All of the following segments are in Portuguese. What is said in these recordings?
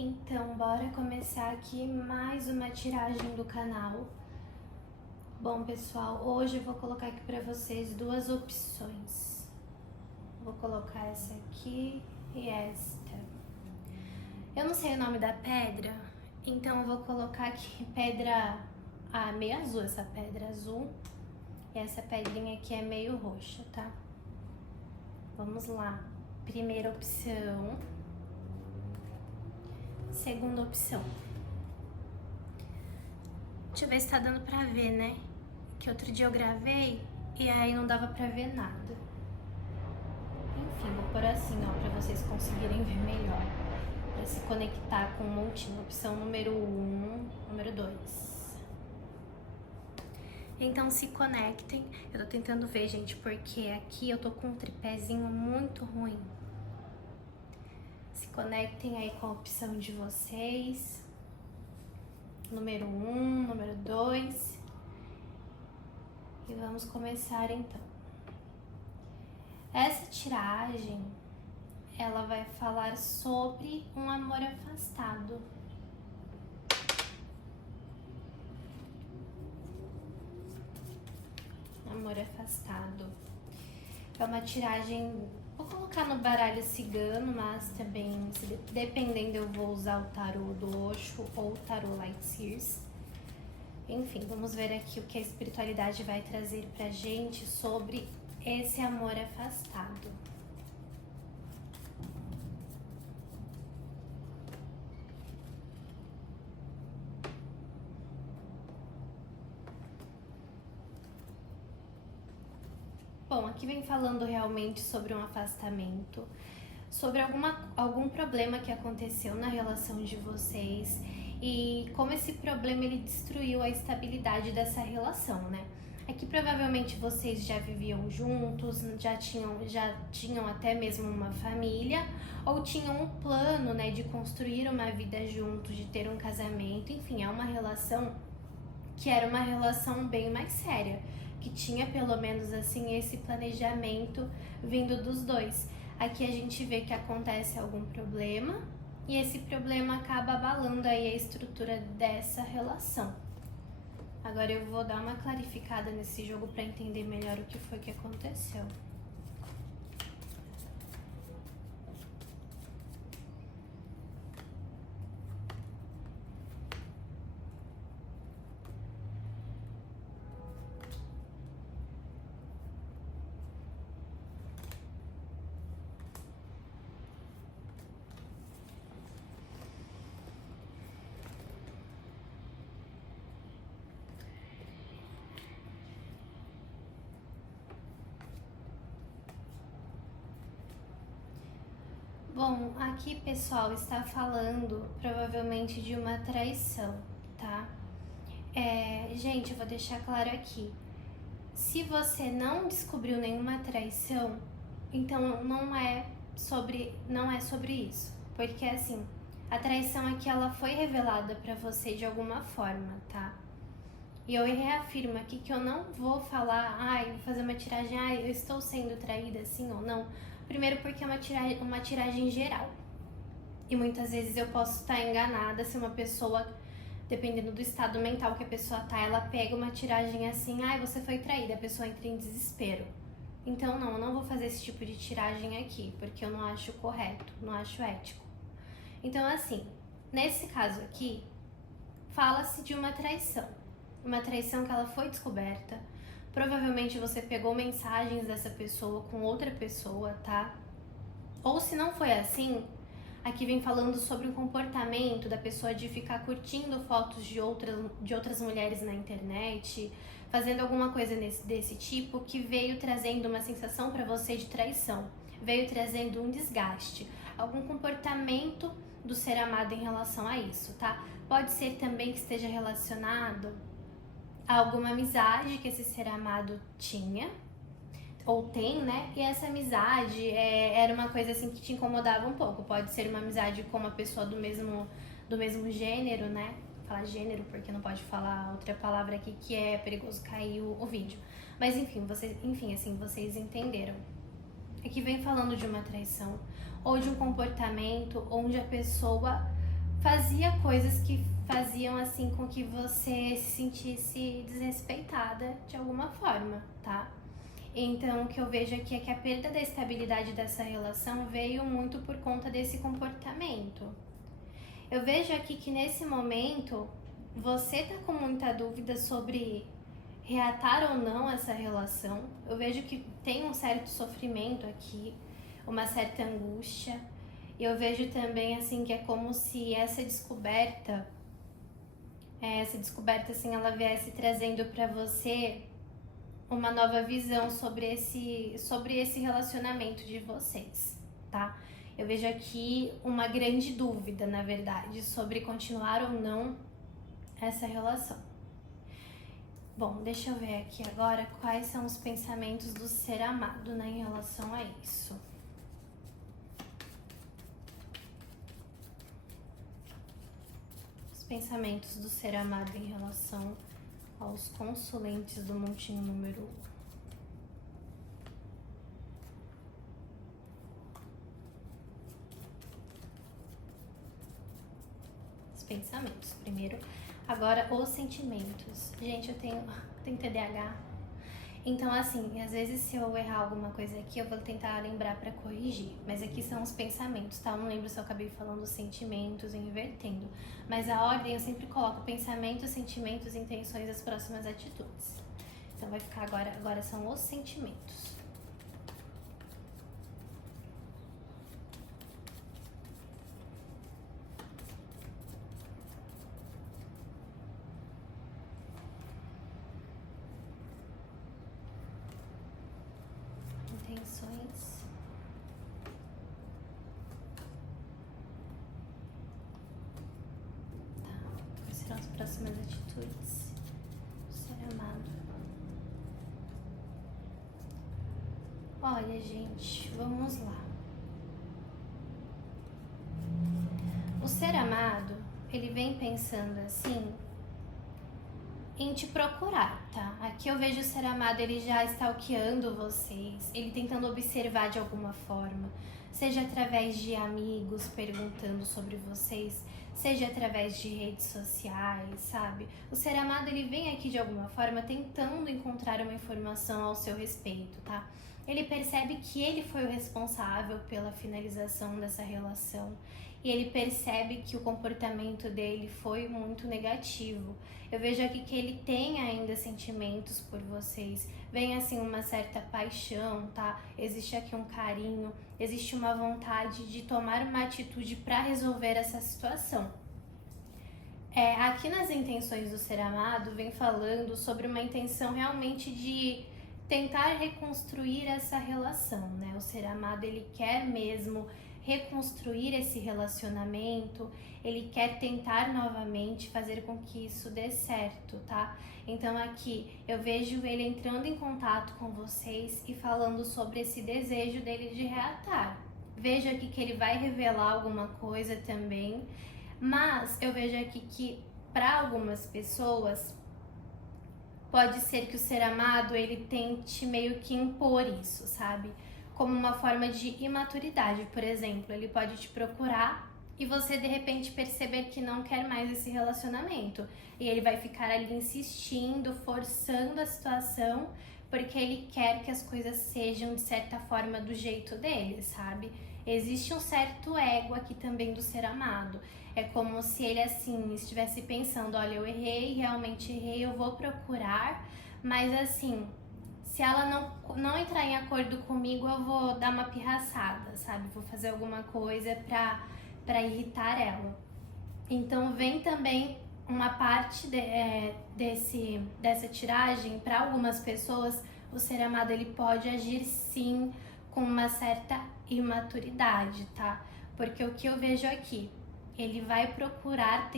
Então, bora começar aqui mais uma tiragem do canal. Bom, pessoal, hoje eu vou colocar aqui pra vocês duas opções. Vou colocar essa aqui e esta. Eu não sei o nome da pedra, então eu vou colocar aqui pedra meio azul, essa pedra azul. E essa pedrinha aqui é meio roxa, tá? Vamos lá. Primeira opção. Segunda opção. Deixa eu ver se tá dando pra ver, né? Que outro dia eu gravei e aí não dava pra ver nada. Enfim, vou pôr assim, ó, pra vocês conseguirem ver melhor. Pra se conectar com um montinho. Opção número 1, número 2. Então se conectem. Eu tô tentando ver, gente, porque aqui eu tô com um tripézinho muito ruim. Se conectem aí com a opção de vocês. Número 1, número 2. E vamos começar então. Essa tiragem, ela vai falar sobre um amor afastado. Amor afastado. É uma tiragem, vou colocar no baralho cigano, mas também, dependendo, eu vou usar o tarô do Osho ou o tarô Light Seers. Enfim, vamos ver aqui o que a espiritualidade vai trazer pra gente sobre esse amor afastado. Bom, aqui vem falando realmente sobre um afastamento, sobre algum problema que aconteceu na relação de vocês e como esse problema ele destruiu a estabilidade dessa relação, né? Aqui provavelmente vocês já viviam juntos, já tinham até mesmo uma família ou tinham um plano, né, de construir uma vida juntos, de ter um casamento, enfim, é uma relação que era uma relação bem mais séria, que tinha pelo menos assim esse planejamento vindo dos dois. Aqui a gente vê que acontece algum problema e esse problema acaba abalando aí a estrutura dessa relação. Agora eu vou dar uma clarificada nesse jogo para entender melhor o que foi que aconteceu. Bom, aqui pessoal está falando provavelmente de uma traição, tá? Gente, eu vou deixar claro aqui. Se você não descobriu nenhuma traição, então não é sobre isso. Porque assim, a traição aqui ela foi revelada pra você de alguma forma, tá? E eu reafirmo aqui que eu não vou falar, vou fazer uma tiragem, eu estou sendo traída, sim ou não. Primeiro porque é uma tiragem geral. E muitas vezes eu posso estar enganada se uma pessoa, dependendo do estado mental que a pessoa tá, ela pega uma tiragem assim, você foi traída, a pessoa entra em desespero. Então não, eu não vou fazer esse tipo de tiragem aqui, porque eu não acho correto, não acho ético. Então assim, nesse caso aqui, fala-se de uma traição. Uma traição que ela foi descoberta. Provavelmente você pegou mensagens dessa pessoa com outra pessoa, tá? Ou se não foi assim, aqui vem falando sobre o comportamento da pessoa de ficar curtindo fotos de outras mulheres na internet, fazendo alguma coisa desse tipo que veio trazendo uma sensação para você de traição, veio trazendo um desgaste, algum comportamento do ser amado em relação a isso, tá? Pode ser também que esteja relacionado a alguma amizade que esse ser amado tinha ou tem, né? E essa amizade era uma coisa assim que te incomodava um pouco. Pode ser uma amizade com uma pessoa do mesmo gênero, né? Falar gênero porque não pode falar outra palavra aqui que é perigoso cair o vídeo. Mas enfim, vocês entenderam. Aqui vem falando de uma traição ou de um comportamento onde a pessoa fazia coisas que faziam assim com que você se sentisse desrespeitada de alguma forma, tá? Então, o que eu vejo aqui é que a perda da estabilidade dessa relação veio muito por conta desse comportamento. Eu vejo aqui que nesse momento você tá com muita dúvida sobre reatar ou não essa relação. Eu vejo que tem um certo sofrimento aqui, uma certa angústia. E eu vejo também assim que é como se essa descoberta assim, ela viesse trazendo para você uma nova visão sobre esse relacionamento de vocês, tá? Eu vejo aqui uma grande dúvida, na verdade, sobre continuar ou não essa relação. Bom, deixa eu ver aqui agora quais são os pensamentos do ser amado, né, em relação a isso. Os pensamentos do ser amado em relação aos consulentes do montinho número 1. Os pensamentos primeiro. Agora, os sentimentos. Gente, eu tenho TDAH. Então, assim, às vezes se eu errar alguma coisa aqui, eu vou tentar lembrar pra corrigir. Mas aqui são os pensamentos, tá? Eu não lembro se eu acabei falando sentimentos e invertendo. Mas a ordem eu sempre coloco pensamentos, sentimentos, intenções, as próximas atitudes. Então vai ficar agora são os sentimentos. Intenções. Tá, quais serão as próximas atitudes do ser amado? Olha, gente, vamos lá. O ser amado, ele vem pensando assim em te procurar, tá? Aqui eu vejo o ser amado, ele já stalkeando vocês, ele tentando observar de alguma forma, seja através de amigos perguntando sobre vocês, seja através de redes sociais, sabe? O ser amado, ele vem aqui de alguma forma tentando encontrar uma informação ao seu respeito, tá? Ele percebe que ele foi o responsável pela finalização dessa relação e ele percebe que o comportamento dele foi muito negativo. Eu vejo aqui que ele tem ainda sentimentos por vocês, vem assim uma certa paixão, tá? Existe aqui um carinho, existe uma vontade de tomar uma atitude para resolver essa situação. Aqui nas intenções do ser amado, vem falando sobre uma intenção realmente de tentar reconstruir essa relação, né? O ser amado, ele quer mesmo reconstruir esse relacionamento, ele quer tentar novamente fazer com que isso dê certo, tá? Então aqui eu vejo ele entrando em contato com vocês e falando sobre esse desejo dele de reatar. Vejo aqui que ele vai revelar alguma coisa também, mas eu vejo aqui que para algumas pessoas pode ser que o ser amado, ele tente meio que impor isso, sabe? Como uma forma de imaturidade, por exemplo. Ele pode te procurar e você, de repente, perceber que não quer mais esse relacionamento. E ele vai ficar ali insistindo, forçando a situação, porque ele quer que as coisas sejam, de certa forma, do jeito dele, sabe? Existe um certo ego aqui também do ser amado. É como se ele, assim, estivesse pensando, olha, eu errei, realmente errei, eu vou procurar, mas assim, se ela não entrar em acordo comigo, eu vou dar uma pirraçada, sabe? Vou fazer alguma coisa pra irritar ela. Então vem também uma parte dessa tiragem, para algumas pessoas, o ser amado, ele pode agir sim com uma certa imaturidade, tá? Porque o que eu vejo aqui, ele vai procurar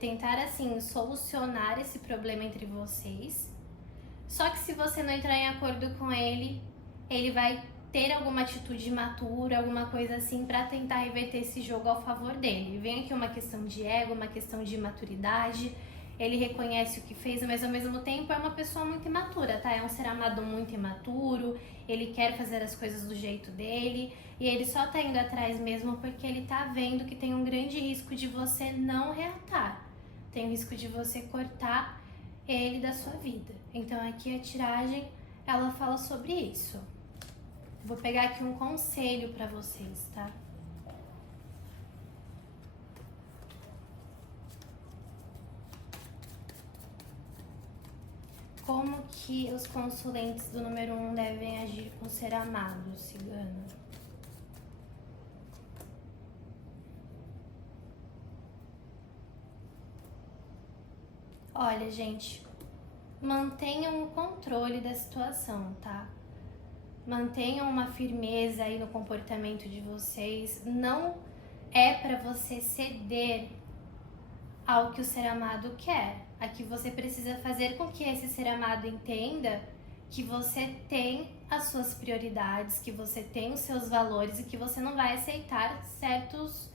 tentar, assim, solucionar esse problema entre vocês. Só que se você não entrar em acordo com ele, ele vai ter alguma atitude imatura, alguma coisa assim, pra tentar reverter esse jogo ao favor dele. Vem aqui uma questão de ego, uma questão de imaturidade. ele reconhece o que fez, mas ao mesmo tempo é uma pessoa muito imatura, tá? É um ser amado muito imaturo, ele quer fazer as coisas do jeito dele, e ele só tá indo atrás mesmo porque ele tá vendo que tem um grande risco de você não reatar. Tem o risco de você cortar ele da sua vida. Então aqui a tiragem, ela fala sobre isso. Vou pegar aqui um conselho pra vocês, tá? Como que os consulentes do número 1 devem agir com o ser amado, cigano? Olha, gente, mantenham o controle da situação, tá? Mantenham uma firmeza aí no comportamento de vocês. Não é pra você ceder ao que o ser amado quer. Aqui você precisa fazer com que esse ser amado entenda que você tem as suas prioridades, que você tem os seus valores e que você não vai aceitar certos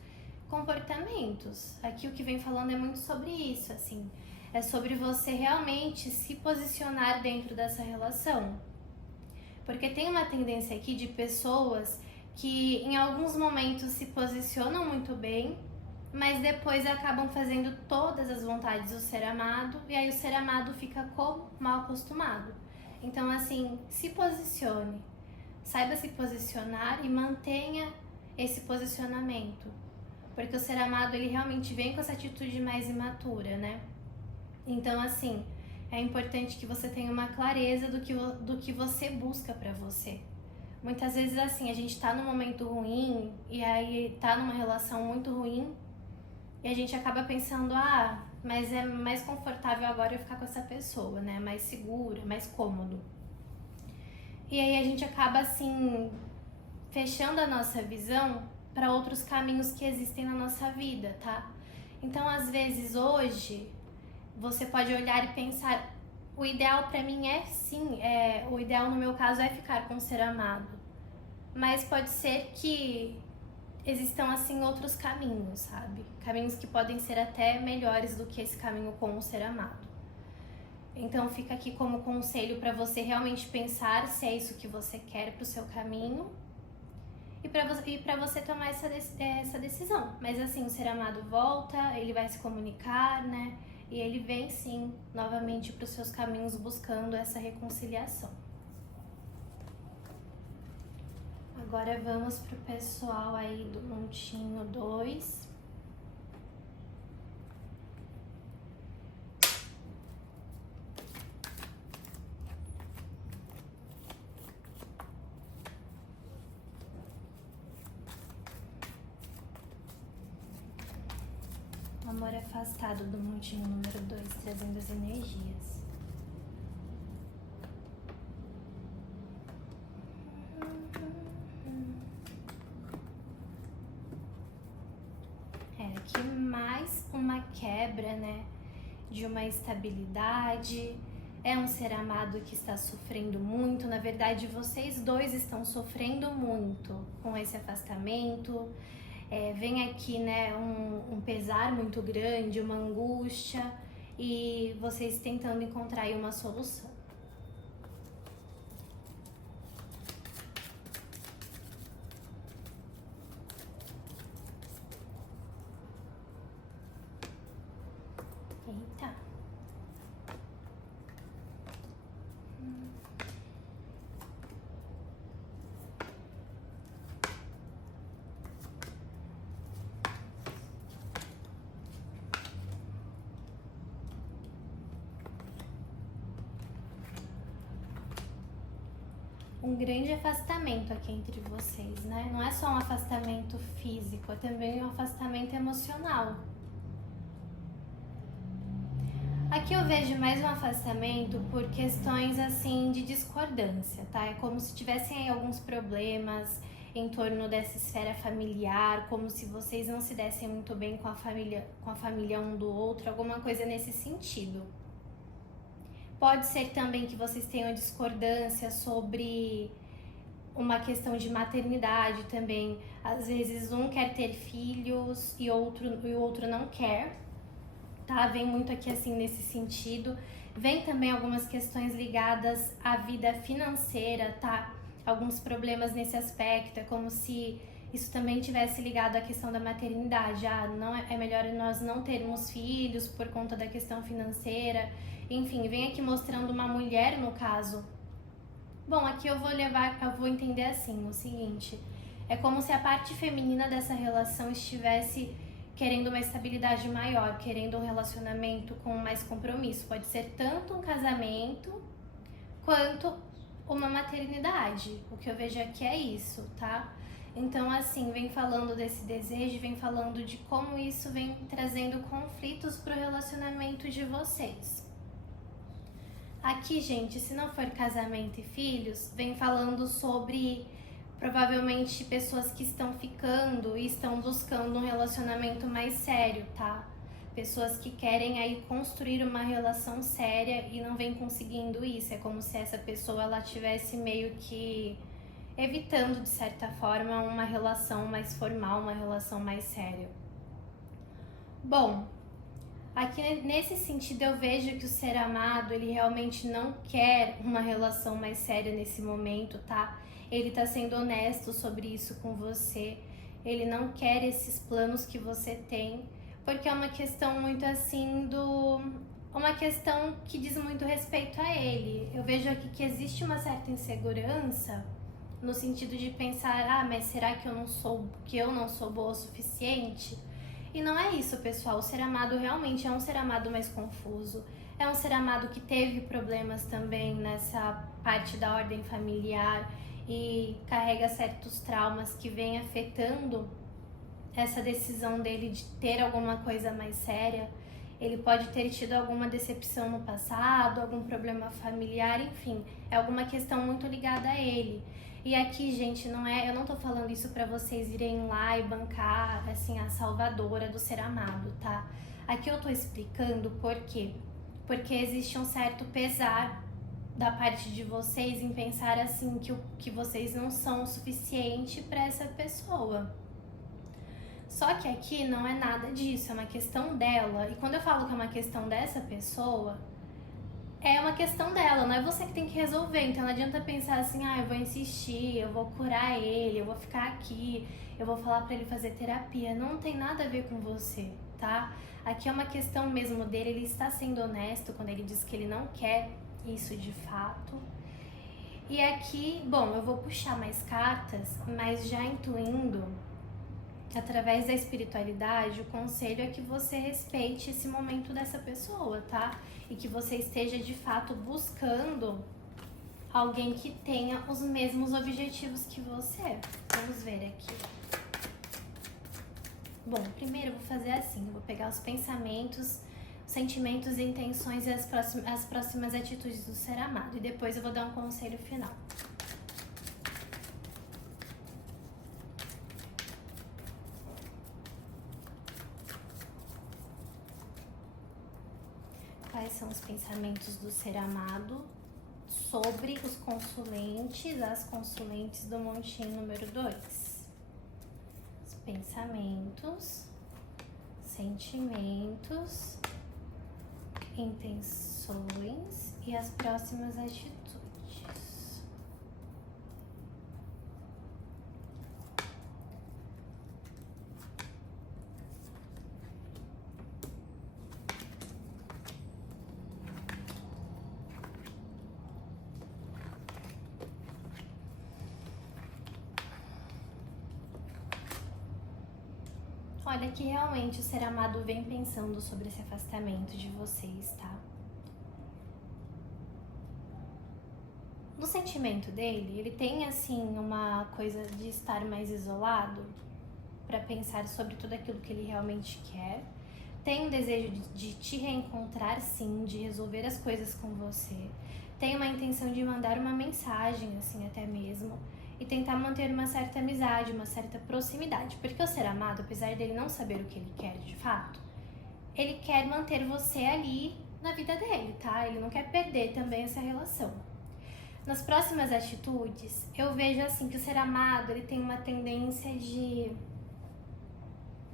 comportamentos. Aqui o que vem falando é muito sobre isso, assim. É sobre você realmente se posicionar dentro dessa relação. Porque tem uma tendência aqui de pessoas que em alguns momentos se posicionam muito bem, mas depois acabam fazendo todas as vontades do ser amado, e aí o ser amado fica como? Mal acostumado. Então, assim, se posicione, saiba se posicionar e mantenha esse posicionamento, porque o ser amado, ele realmente vem com essa atitude mais imatura, né? Então, assim, é importante que você tenha uma clareza do que você busca pra você. Muitas vezes, assim, a gente tá num momento ruim e aí tá numa relação muito ruim e a gente acaba pensando, mas é mais confortável agora eu ficar com essa pessoa, né? Mais segura, mais cômodo. E aí a gente acaba, assim, fechando a nossa visão para outros caminhos que existem na nossa vida, tá? Então, às vezes, hoje, você pode olhar e pensar, o ideal pra mim é sim, o ideal no meu caso é ficar com o ser amado. Mas pode ser que existam assim outros caminhos, sabe? Caminhos que podem ser até melhores do que esse caminho com o ser amado. Então fica aqui como conselho para você realmente pensar se é isso que você quer pro seu caminho e para você tomar essa decisão. Mas assim, o ser amado volta, ele vai se comunicar, né? E ele vem sim, novamente para os seus caminhos buscando essa reconciliação. Agora vamos pro pessoal aí do montinho 2. Amor afastado do montinho número 2, trazendo as energias. Aqui mais uma quebra, né, de uma estabilidade. É um ser amado que está sofrendo muito. Na verdade, vocês dois estão sofrendo muito com esse afastamento. Vem aqui, né, um pesar muito grande, uma angústia, e vocês tentando encontrar aí uma solução. Eita. Um grande afastamento aqui entre vocês, né? Não é só um afastamento físico, é também um afastamento emocional. Aqui eu vejo mais um afastamento por questões assim de discordância, tá? É como se tivessem aí alguns problemas em torno dessa esfera familiar, como se vocês não se dessem muito bem com a família um do outro, alguma coisa nesse sentido. Pode ser também que vocês tenham discordância sobre uma questão de maternidade também. Às vezes um quer ter filhos e o outro não quer. tá? Vem muito aqui assim nesse sentido. Vem também algumas questões ligadas à vida financeira, tá? Alguns problemas nesse aspecto, é como se isso também tivesse ligado à questão da maternidade. Não é melhor nós não termos filhos por conta da questão financeira. Enfim, vem aqui mostrando uma mulher no caso. Bom, aqui eu vou entender assim, o seguinte, é como se a parte feminina dessa relação estivesse querendo uma estabilidade maior, querendo um relacionamento com mais compromisso. Pode ser tanto um casamento quanto uma maternidade. O que eu vejo aqui é isso, tá? Então, assim, vem falando desse desejo, vem falando de como isso vem trazendo conflitos pro relacionamento de vocês. Aqui, gente, se não for casamento e filhos, vem falando sobre provavelmente pessoas que estão ficando e estão buscando um relacionamento mais sério, tá? Pessoas que querem aí construir uma relação séria e não vem conseguindo isso. É como se essa pessoa ela tivesse meio que evitando, de certa forma, uma relação mais formal, uma relação mais séria. Bom, aqui nesse sentido eu vejo que o ser amado, ele realmente não quer uma relação mais séria nesse momento, tá? Ele tá sendo honesto sobre isso com você, ele não quer esses planos que você tem, porque é uma questão muito assim uma questão que diz muito respeito a ele. Eu vejo aqui que existe uma certa insegurança, no sentido de pensar, mas será que eu não sou boa o suficiente? E não é isso, pessoal. O ser amado realmente é um ser amado mais confuso. É um ser amado que teve problemas também nessa parte da ordem familiar e carrega certos traumas que vem afetando essa decisão dele de ter alguma coisa mais séria. Ele pode ter tido alguma decepção no passado, algum problema familiar, enfim, é alguma questão muito ligada a ele. E aqui, gente, eu não tô falando isso pra vocês irem lá e bancar, assim, a salvadora do ser amado, tá? Aqui eu tô explicando por quê? Porque existe um certo pesar da parte de vocês em pensar, assim, que vocês não são o suficiente pra essa pessoa. Só que aqui não é nada disso, é uma questão dela. E quando eu falo que é uma questão dessa pessoa, é uma questão dela, não é você que tem que resolver. Então não adianta pensar assim, eu vou insistir, eu vou curar ele, eu vou ficar aqui, eu vou falar pra ele fazer terapia. Não tem nada a ver com você, tá? Aqui é uma questão mesmo dele, ele está sendo honesto quando ele diz que ele não quer isso de fato. E aqui, bom, eu vou puxar mais cartas, mas já intuindo, através da espiritualidade, o conselho é que você respeite esse momento dessa pessoa, tá? E que você esteja de fato buscando alguém que tenha os mesmos objetivos que você. Vamos ver aqui. Bom, primeiro eu vou fazer assim, eu vou pegar os pensamentos, os sentimentos, intenções e as próximas atitudes do ser amado. E depois eu vou dar um conselho final. Quais são os pensamentos do ser amado sobre os consulentes, as consulentes do montinho número 2? Os pensamentos, sentimentos, intenções e as próximas atitudes. Olha que realmente o ser amado vem pensando sobre esse afastamento de vocês, tá? No sentimento dele, ele tem assim uma coisa de estar mais isolado para pensar sobre tudo aquilo que ele realmente quer. Tem um desejo de te reencontrar, sim, de resolver as coisas com você. Tem uma intenção de mandar uma mensagem, assim, até mesmo. E tentar manter uma certa amizade, uma certa proximidade. Porque o ser amado, apesar dele não saber o que ele quer de fato, ele quer manter você ali na vida dele, tá? Ele não quer perder também essa relação. Nas próximas atitudes, eu vejo assim que o ser amado, ele tem uma tendência de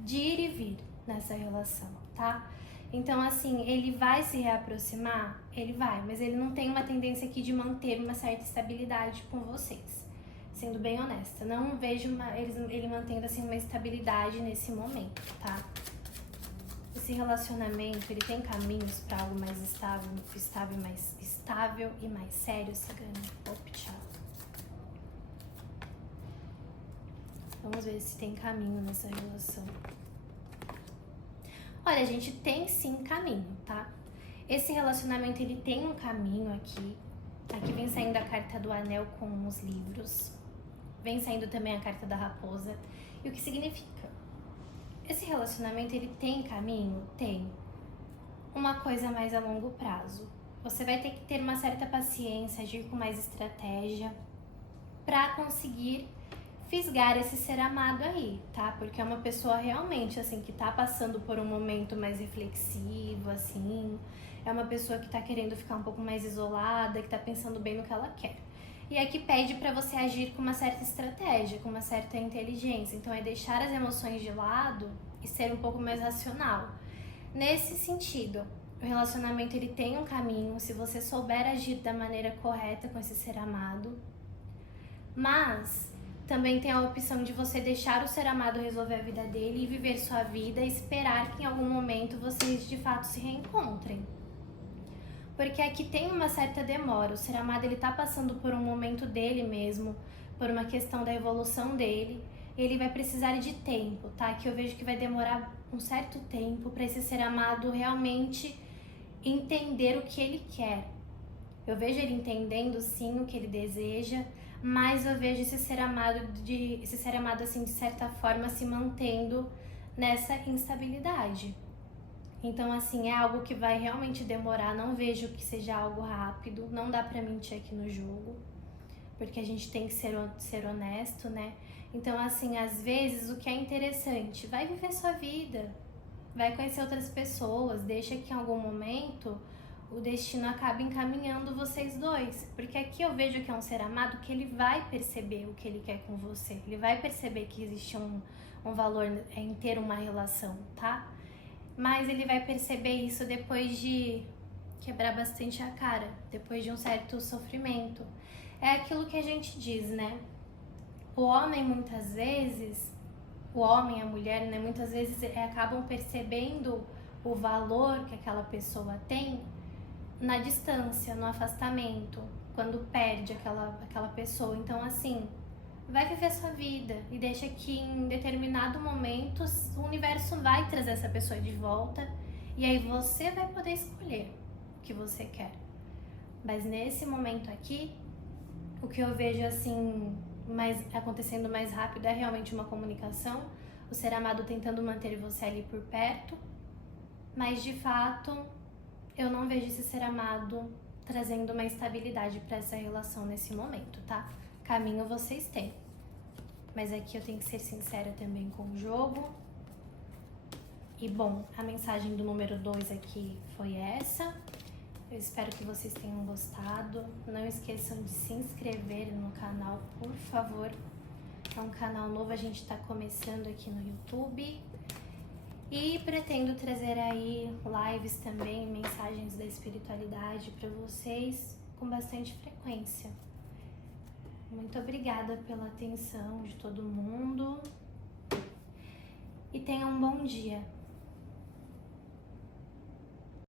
ir e vir nessa relação, tá? Então, assim, ele vai se reaproximar? Ele vai, mas ele não tem uma tendência aqui de manter uma certa estabilidade com vocês. Sendo bem honesta, não vejo ele mantendo, assim, uma estabilidade nesse momento, tá? Esse relacionamento, ele tem caminhos para algo mais estável e mais sério, Cigana. Tchau. Vamos ver se tem caminho nessa relação. Olha, a gente tem sim caminho, tá? Esse relacionamento, ele tem um caminho aqui. Aqui vem saindo a carta do anel com os livros. Vem saindo também a carta da raposa. E o que significa? Esse relacionamento, ele tem caminho? Tem. Uma coisa mais a longo prazo. Você vai ter que ter uma certa paciência, agir com mais estratégia para conseguir fisgar esse ser amado aí, tá? Porque é uma pessoa realmente, assim, que tá passando por um momento mais reflexivo, assim. É uma pessoa que tá querendo ficar um pouco mais isolada, que tá pensando bem no que ela quer. E aqui pede para você agir com uma certa estratégia, com uma certa inteligência. Então é deixar as emoções de lado e ser um pouco mais racional. Nesse sentido, o relacionamento, ele tem um caminho, se você souber agir da maneira correta com esse ser amado. Mas também tem a opção de você deixar o ser amado resolver a vida dele e viver sua vida e esperar que em algum momento vocês de fato se reencontrem. Porque aqui tem uma certa demora. O ser amado, ele tá passando por um momento dele mesmo, por uma questão da evolução dele. Ele vai precisar de tempo, tá? Que eu vejo que vai demorar um certo tempo para esse ser amado realmente entender o que ele quer. Eu vejo ele entendendo sim o que ele deseja, mas eu vejo esse ser amado assim, de certa forma se mantendo nessa instabilidade. Então, assim, é algo que vai realmente demorar, não vejo que seja algo rápido, não dá pra mentir aqui no jogo, porque a gente tem que ser honesto, né? Então, assim, às vezes o que é interessante, vai viver sua vida, vai conhecer outras pessoas, deixa que em algum momento o destino acabe encaminhando vocês dois, porque aqui eu vejo que é um ser amado que ele vai perceber o que ele quer com você, ele vai perceber que existe um valor em ter uma relação, tá? Mas ele vai perceber isso depois de quebrar bastante a cara, depois de um certo sofrimento. É aquilo que a gente diz, né? O homem, muitas vezes, o homem e a mulher, né, muitas vezes acabam percebendo o valor que aquela pessoa tem na distância, no afastamento, quando perde aquela pessoa. Então, assim, vai viver sua vida e deixa que em determinado momento o universo vai trazer essa pessoa de volta e aí você vai poder escolher o que você quer. Mas nesse momento aqui, o que eu vejo assim acontecendo mais rápido é realmente uma comunicação, o ser amado tentando manter você ali por perto, mas de fato eu não vejo esse ser amado trazendo uma estabilidade para essa relação nesse momento, tá? Caminho vocês têm. Mas aqui eu tenho que ser sincera também com o jogo. E bom, a mensagem do número 2 aqui foi essa. Eu espero que vocês tenham gostado. Não esqueçam de se inscrever no canal, por favor. É um canal novo, a gente tá começando aqui no YouTube. E pretendo trazer aí lives também, mensagens da espiritualidade para vocês com bastante frequência. Muito obrigada pela atenção de todo mundo e tenham um bom dia.